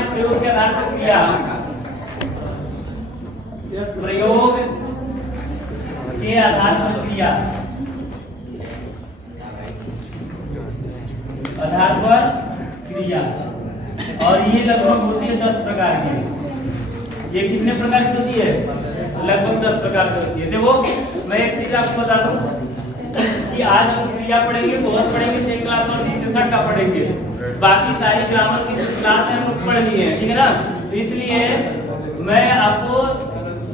है प्रयोग के आधार पर क्रिया, प्रयोग के आधार पर क्रिया, आधार पर क्रिया। और ये लगभग होती है 10 प्रकार की। ये कितने प्रकार की होती है? लगभग 10 प्रकार की होती है। देखो मैं एक चीज आपको बता दूं कि आज हम क्रिया पढ़ेंगे, बहुत पढ़ेंगे, तो एक क्लास और विशेषण का पढ़ेंगे, बाकी सारी ग्रामर की क्लास हम लोग पढ़ लिए हैं, ठीक है ना। तो इसलिए मैं आपको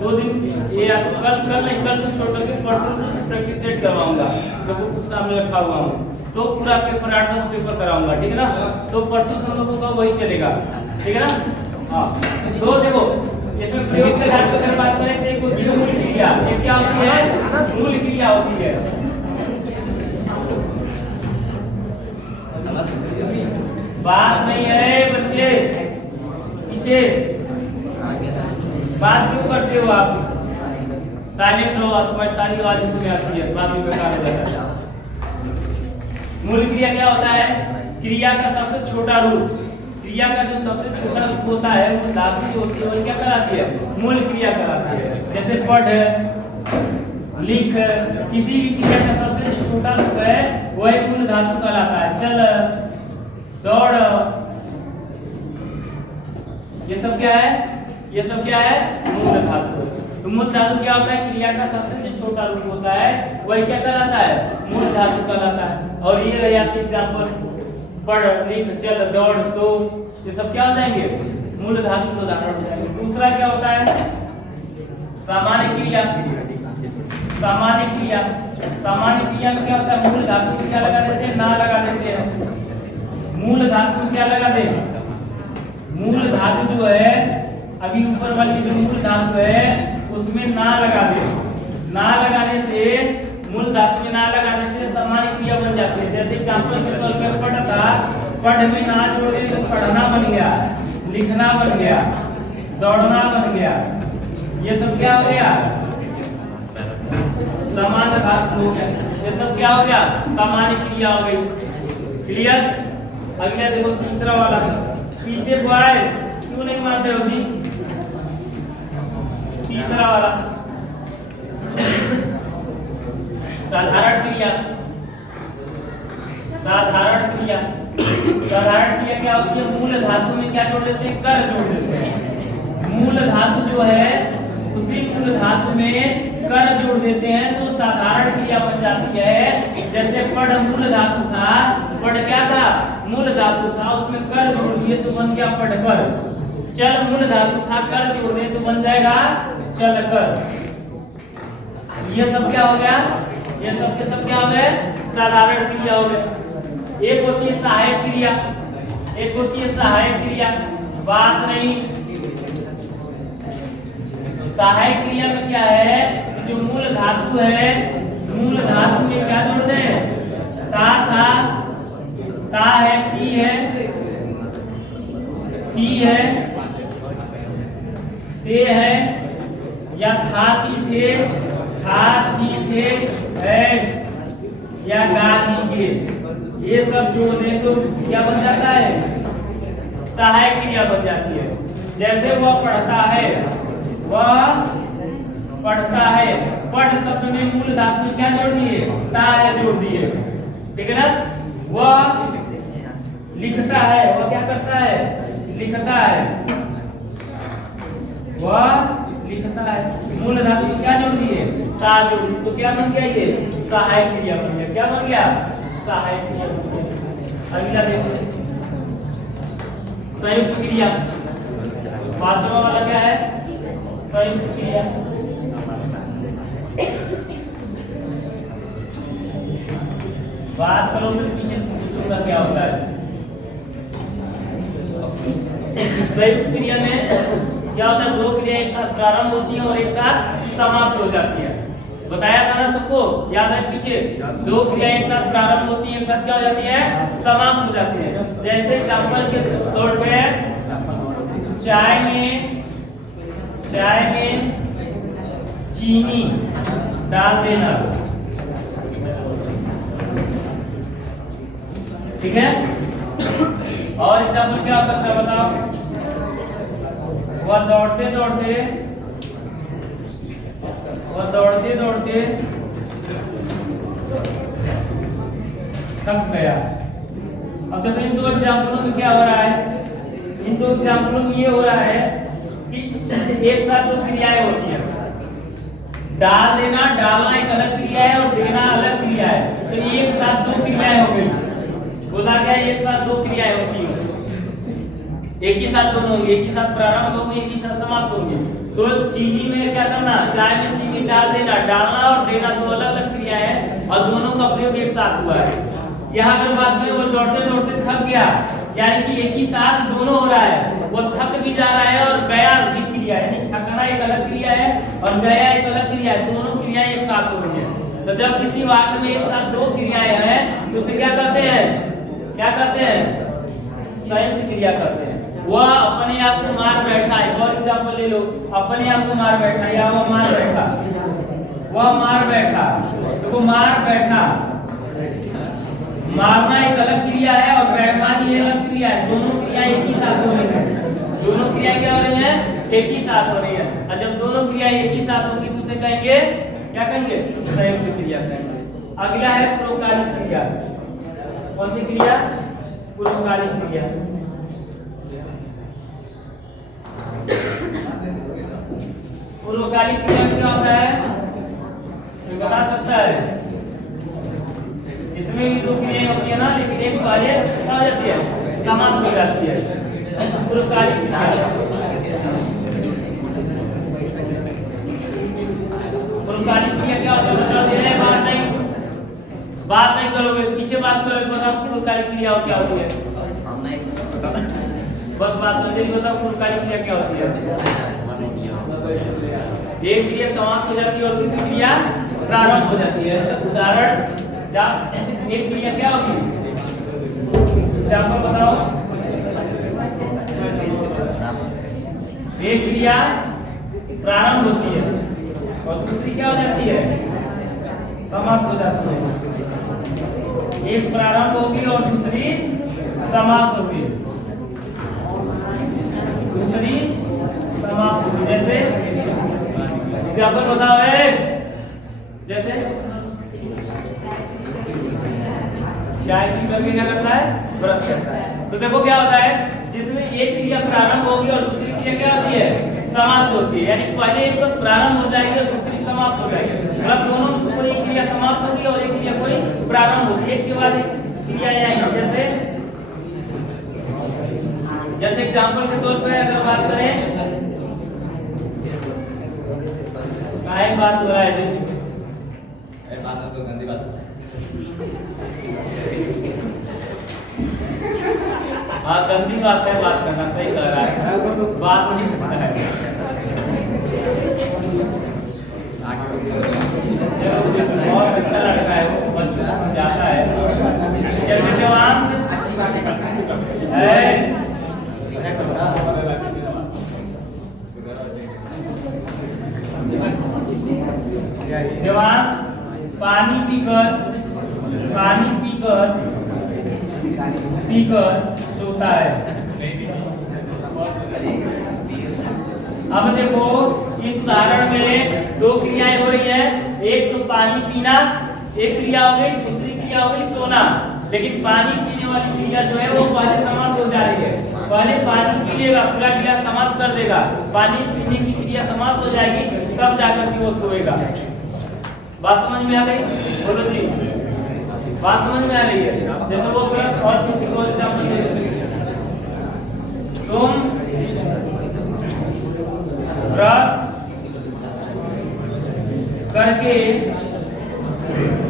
2 दिन ये आपको कल नहीं, कल तो छोड़ करके परसों से प्रैक्टिस सेट करवाऊंगा। मैं बुक सामने रखा हुआ हूँ, तो पूरा पेपर 8-10 पेपर कराऊंगा, ठीक है ना। तो परसों से हम लोगों का वही चलेगा, ठीक है ना। हाँ, तो देखो इसमें प्रयोग के आधार पर अगर बात करें तो एक होती है मूल क्रिया। ये क्या होती है? मूल क्रिया होती है। बात नहीं है बच्चे, पीछे बात क्यों करते हो आप? साइलेंट रहो, तुम्हारी सारी आवाज सुनाई आती है, बात भी बेकार हो जाता है। मूल क्रिया क्या होता है? क्रिया का सबसे छोटा रूप, क्रिया का जो सबसे छोटा रूप होता है वो धातु जो होती है वो क्या कहलाती है? मूल क्रिया कहलाती है। जैसे पढ़, लिख, किसी भी क्रिया का सबसे जो छोटा रूप है वही मूल धातु कहलाता है। चल, दौड़, ये सब क्या है? ये सब क्या है? मूल धातु। तो मूल धातु क्या होता है? क्रिया का सबसे जो छोटा रूप होता है वही क्या कहलाता है? मूल धातु कहलाता है। और ये रहा एग्जांपल, पढ़, लिख, चल, दौड़, सो, ये सब क्या हो जाएंगे? मूल धातु के उदाहरण हो जाएंगे। दूसरा क्या होता है? सामान्य क्रिया। सामान्य क्रिया, सामान्य क्रिया में क्या होता है? मूल धातु में क्या लगा देते हैं? ना लगा देते हैं। मूल धातु में क्या लगा दे? मूल धातु जो है, अभी ऊपर वाली जो मूल धातु है उसमें ना लगा दे। ना लगाने से, मूल धातु में ना लगाने से सामान्य क्रिया बन जाती है। जैसे एग्जांपल के तौर पे पढ़ था, पढ़ में ना जोड़ दे तो पढ़ना बन गया, लिखना बन गया, दौड़ना बन गया। ये सब क्या हो गया? सामान्य धातु हो गया। ये सब क्या हो गया? सामान्य क्रिया हो गई। क्लियर? अगला देखो तीसरा वाला, पीछे बॉयज क्यों नहीं मानते हो जी? तीसरा वाला साधारण क्रिया। साधारण क्रिया, साधारण क्रिया क्या होती है? मूल धातु में क्या जोड़ देते हैं? कर जोड़ देते हैं। मूल धातु जो है उसी मूल धातु में कर जोड़ देते हैं तो साधारण क्रिया बन जाती है। जैसे पढ़ मूल धातु था, पढ़ क्या था? मूल धातु था, उसमें कर जोड़ दिए तो बन गया पढ़ कर। चल मूल धातु था, कर जोड़ दिए तो बन जाएगा चल कर। ये सब क्या हो गया? ये सब के सब क्या हो गए? साधारण क्रिया हो गए। एक होती है सहायक क्रिया, एक होती है सहायक क्रिया। बात नहीं, सहायक क्रिया में क्या है? जो मूल धातु है, मूल धातु में क्या जोड़ दें? ता था, ता है, ती है, ती है, ते है, या था, ती थे, था, थी, थे, है, या गा, नी, गे, ये सब जोड़ दें तो क्या बन जाता है? सहायक क्रिया बन जाती है। जैसे वह पढ़ता है, वह पढ़ता है, पढ़ शब्द में मूल धातु में क्या जोड़ दिए? ता है जोड़ दिए, ठीक है ना। वह लिखता है, वह क्या करता है? लिखता है, वह लिखता है, मूल धातु में क्या जोड़ दिए? ता जोड़ दिए, तो क्या बन गया? ये सहायक क्रिया बन गया। क्या बन गया? सहायक क्रिया बन गया। अगला देखो संयुक्त क्रिया। पांचवा वाला क्या है? संयुक्त क्रिया। बात करो फिर पीछे पूछूंगा क्या होता है। संयुक्त क्रिया में क्या होता है? दो क्रिया एक साथ प्रारंभ होती है और एक साथ समाप्त हो जाती है। बताया था ना सबको, याद है पीछे? दो क्रिया एक साथ प्रारंभ होती है, एक साथ क्या हो जाती है? समाप्त हो जाती है। जैसे एग्जांपल के तौर पे चाय में चीनी डाल देना, ठीक है। और एग्जांपल क्या हो सकता है बताओ? वह दौड़ते दौड़ते थक गया। अब देखो इन दो एग्जाम्पलों में क्या हो रहा है, इन दो एग्जाम्पलों में ये हो रहा है कि एक साथ दो क्रियाएं होती हैं। डाल देना, डालना एक अलग क्रिया है और देना अलग क्रिया है। तो एक साथ दो क्रियाएं हो गई, बोला गया एक साथ दो क्रियाएं होती हैं, एक ही साथ दोनों होंगी, एक ही साथ प्रारंभ होंगी, एक ही साथ समाप्त होंगी। तो चीनी में क्या करना, चाय में चीनी डाल देना, डालना और देना दो अलग अलग क्रिया है और दोनों का प्रयोग एक साथ हुआ है। यहाँ अगर बात करें वो दौड़ते दौड़ते थक गया, यानी कि एक ही साथ दोनों हो रहा है, वो थक भी जा रहा है और गया भी क्रिया है, यानी थकना एक अलग क्रिया है और गया एक अलग क्रिया है, दोनों क्रियाएं एक साथ हो रही है। तो जब किसी वाक्य में एक साथ दो क्रियाएं हैं तो उसे क्या कहते हैं, क्या कहते हैं, संयुक्त क्रिया कहते हैं। वह अपने आप को मार बैठा, एक और एग्जाम्पल ले लो, अपने आप को मार बैठा या वह मार बैठा, वह मार बैठा, तो वो मार बैठा, मारना एक अलग क्रिया है और बैठना भी एक अलग क्रिया है, दोनों क्रिया एक ही साथ हो रही है, दोनों क्रिया क्या हो रही है, एक ही साथ हो रही है। और जब दोनों क्रिया एक ही साथ होंगी तो उसे कहेंगे, क्या कहेंगे, संयुक्त क्रिया कहेंगे। अगला है पूर्वकालिक क्रिया। कौन सी क्रिया, पूर्वकालिक क्रिया। पूर्वकालिक क्रिया क्या होता है, कोई बता सकता है? इसमें भी दो क्रियाएं होती है ना, लेकिन एक पहले क्या हो जाती है, समाप्त हो जाती है। पूर्वकालिक क्रिया, पूर्वकालिक क्रिया क्या होता है बता दे, बात नहीं करोगे, पीछे बात करोगे, बताओ पूर्वकालिक क्रिया क्या होती है, बस बात करके बताओ पूर्वकालिक क्रिया क्या होती है। एक क्रिया समाप्त हो जाती है और दूसरी क्रिया प्रारंभ हो जाती है। उदाहरण, जब एक क्रिया क्या होगी, एग्जाम्पल बताओ। एक क्रिया प्रारंभ होती है और दूसरी क्या हो जाती है, समाप्त हो जाती है। एक प्रारंभ होगी और दूसरी समाप्त होगी, दूसरी समाप्त होगी। जैसे एग्जाम्पल बताओ, जैसे चाय पी करके क्या करता है, ब्रश करता है। तो देखो क्या होता है, जिसमें एक क्रिया प्रारंभ होगी और दूसरी क्रिया क्या होती है, समाप्त होती है, यानी पहले एक प्रारंभ हो जाएगी और दूसरी समाप्त हो जाएगी। मतलब दोनों में कोई क्रिया समाप्त होगी और एक क्रिया कोई प्रारंभ होगी, एक के बाद एक क्रिया आएगी। जैसे एग्जाम्पल के तौर पे अगर बात करें, काहे बात हो रहा है, बात तो गंदी बात, हाँ गंदी बात है, बात करना सही कह रहा है, बात नहीं करना है। बहुत अच्छा लड़का है वो, बच्चों को समझाता है। जैसे जवान अच्छी बातें करता है, जवान पानी पीकर सोता है। अब देखो इस उदाहरण में दो क्रियाएं हो रही है, एक तो पानी पीना एक क्रिया हो गई, दूसरी क्रिया हो गई सोना। लेकिन पानी पीने वाली क्रिया जो है वो पहले समाप्त हो जा रही है, पहले पानी पी लेगा, पूरा क्रिया समाप्त कर देगा, पानी पीने की क्रिया समाप्त हो जाएगी, तब जाकर के वो सोएगा। बात समझ में आ गई, बोलो जी, बात समझ में आ रही है। जैसे वो और किसी को एग्जाम्पल दे देते, तुम ब्रश करके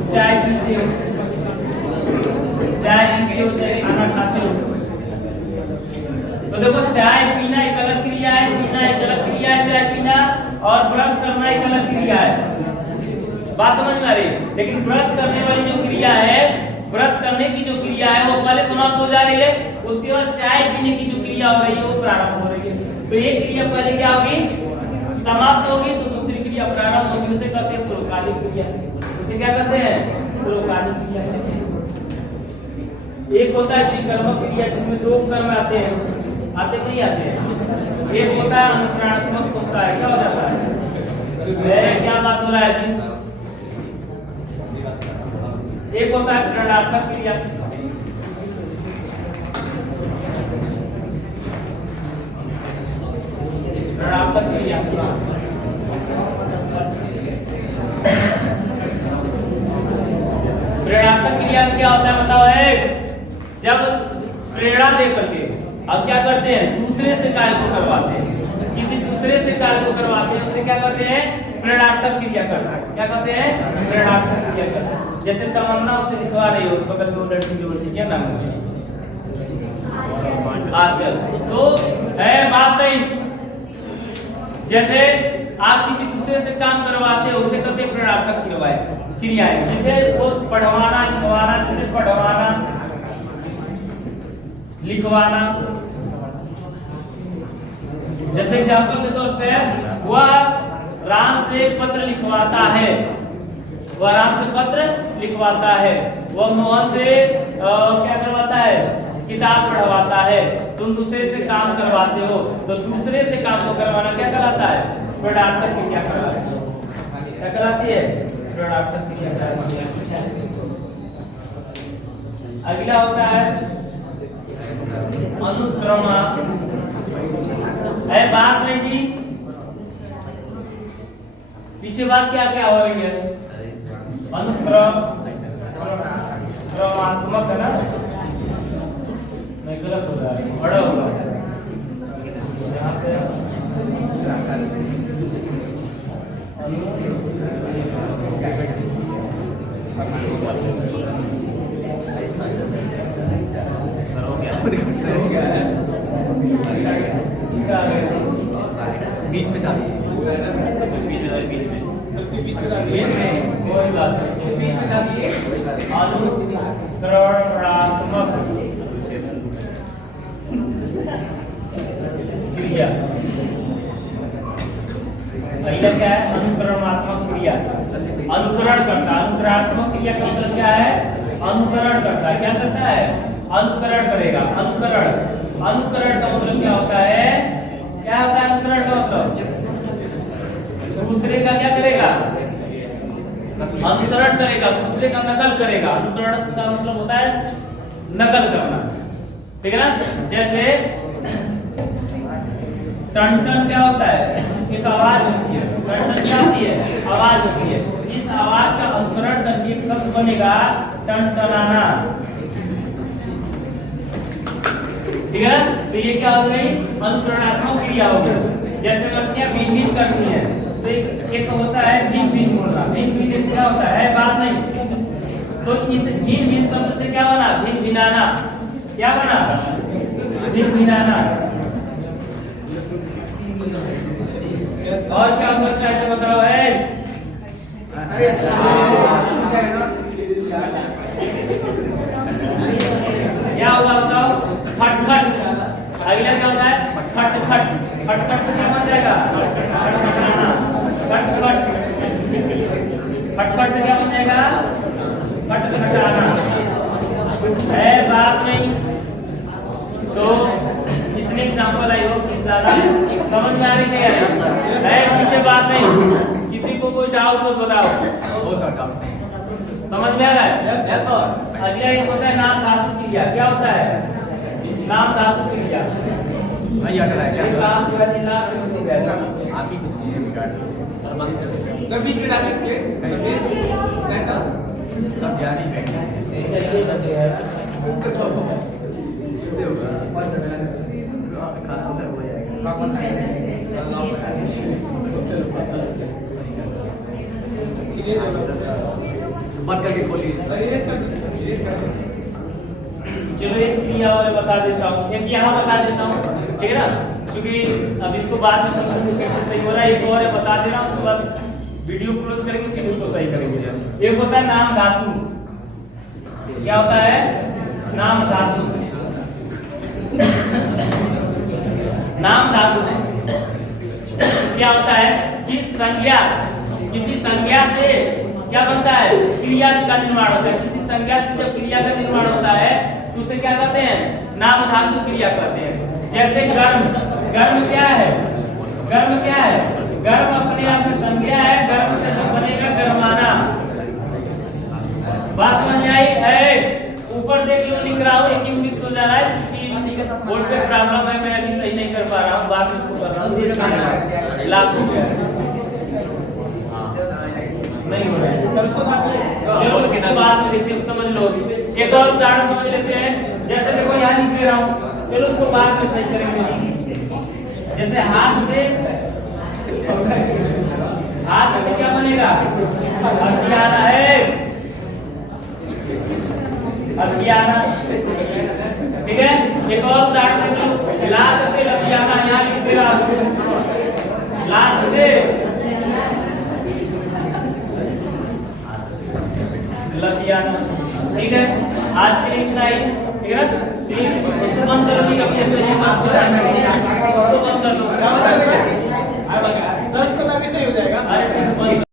चाय पीते हो, चाय खाना खाते हो। तो देखो चाय पीना एक अलग क्रिया है, पीना एक अलग क्रिया है, चाय पीना, और ब्रश करना एक अलग क्रिया है। बात समझ में आ रही है। लेकिन ब्रश करने वाली जो क्रिया है, ब्रश करने की जो क्रिया है वो पहले समाप्त हो जा रही है, उसके बाद चाय पीने की जो क्रिया हो रही है वो प्रारंभ हो रही है। तो एक क्रिया पहले क्या होगी, समाप्त होगी, तो दूसरी क्रिया प्रारंभ होगी, उसे कहते हैं पूर्वकालिक क्रिया। उसे क्या कहते हैं, पूर्वकालिक क्रिया। एक होता है द्विकर्मक क्रिया, जिसमें दो कर्म आते हैं, आते नहीं आते हैं, एक होता है अनुकरणात्मक होता है, क्या हो जाता है? क्या बात हो रहा है जी? एक होता है प्रेरणात्मक क्रिया, प्रेरणात्मक क्रिया। प्रेरणात्मक क्रिया में क्या होता है बताओ? है जब प्रेरणा दे करके अब क्या करते हैं? दूसरे से कार्य को करवाते हैं, किसी दूसरे से कार्य को करवाते हैं, उसे क्या करते हैं? प्रेरणात्मक क्रिया करना है। क्या कहते हैं? प्रेरणात्मक क्रिया करना है। जैसे तमन्ना उसे लिखवा रही हो, बगल में वो लड़की जो बच्ची, क्या नाम है? आंचल। तो है बात नहीं, जैसे आप किसी दूसरे से काम करवाते हो, उसे कहते हैं प्रेरणात्मक क्रिया है। जैसे वो पढ़वाना, लिखवाना, जैसे पढ़वाना, लिखवाना। जैसे एग्जाम्पल के तौर पे वह राम से पत्र लिखवाता है, वह राम से पत्र लिखवाता है। वह मोहन से क्या करवाता है? किताब पढ़वाता है। तुम दूसरे से काम करवाते हो, तो दूसरे से काम को करवाना क्या कहलाता है? प्रेरणात्मक क्रिया कहलाता है। क्या कहलाती है? प्रेरणात्मक क्रिया कहलाती है। अगला होता है अनुक्रमण। है बात नहीं जी, पीछे बात क्या क्या हो रही है? अनुक्रमात्मक है ना? नहीं, गलत हो रहा है, बड़ा हो रहा है यहाँ पे। बीच में था, बीच में कोई बात नहीं, बीच में था ये अनुक्रमणात्मक क्रिया। पहला क्या है? अनुक्रमणात्मक क्रिया, अनुकरण करता है। अनुकरणात्मक क्रिया का मतलब क्या है? अनुकरण करता है। क्या करता है? अनुकरण करेगा। अनुकरण, अनुकरण का मतलब क्या होता है? क्या होता है अनुकरण का मतलब? दूसरे का क्या करेगा? अनुकरण करेगा, दूसरे का नकल करेगा। अनुकरण का मतलब होता है नकल करना, ठीक है ना? जैसे टन क्या होता है? एक आवाज होती है। टन क्या होती है? आवाज होती है। इस आवाज का अनुकरण करके एक शब्द बनेगा टनटनाना, ठीक है ना? तो ये क्या हो गई? अनुकरणात्मक क्रिया हो गई। जैसे बच्चियां भिन भिन करती हैं, तो एक होता है भिन भिन बोलना। भिन भिन क्या होता है? बात नहीं। तो इस भिन भिन शब्द से क्या बना? भिन भिनाना। क्या बना? भिन भिनाना। और क्या हो सकता है बताओ? है क्या होगा बताओ? खटखट। अगला क्या होता है? खटखट। खटखट से क्या बन जाएगा? खटखटाना। खटखट, खटखट से क्या बन जाएगा? खटखटाना। है बात नहीं। तो इतने एग्जाम्पल आई हो कि ज्यादा समझ में आ रही है? पीछे बात नहीं, किसी को कोई डाउट हो बताओ। समझ में आ रहा है? Yes sir. अगला एक होता है नाम धातु क्रिया। क्या होता है? नाम धातु क्रिया। नहीं आता है क्या सर? काम का जिला आप ही पूछिए सर, बीच में डालने के सब याद ही चलिए बचे यार। इससे होगा खाना हो जाएगा। बंद करके खोलिए। चलो एक क्रिया और बता देता हूँ, एक यहाँ बता देता हूँ, ठीक है ना? क्योंकि अब इसको बाद में समझने कैसे सही हो रहा है, एक और बता दे रहा हूँ, उसके बाद वीडियो क्लोज करेंगे फिर उसको सही करेंगे। एक होता है नाम धातु। क्या होता है? नाम धातु। नाम धातु क्या होता है? कि संज्ञा, किसी संज्ञा से क्या बनता है? क्रिया का निर्माण होता है। किसी संज्ञा से जब क्रिया का निर्माण होता है तो उसे क्या कहते हैं? नाम धातु क्रिया कहते हैं। जैसे गर्म, गर्म क्या है? गर्म क्या है? गर्म अपने आप में संज्ञा है, गर्म से जो बनेगा गर्माना। बात समझ में आई? ऊपर देख लो, लिख रहा हूँ, एक ही मिक्स हो जा रहा है क्योंकि बोर्ड पे प्रॉब्लम है, मैं अभी सही नहीं कर पा रहा हूँ, बाद में इसको कर रहा हूँ। लाभ हो गया नहीं हो रहा है, चलो कितना बाद में देखते समझ लो। एक और उदाहरण समझ लेते हैं, जैसे देखो यहाँ लिख रहा हूँ, चलो उसको बाद में सही करेंगे। जैसे हाथ से क्या बनेगा? हथियाना है, हथियाना। ठीक है, एक और उदाहरण देख लो, लात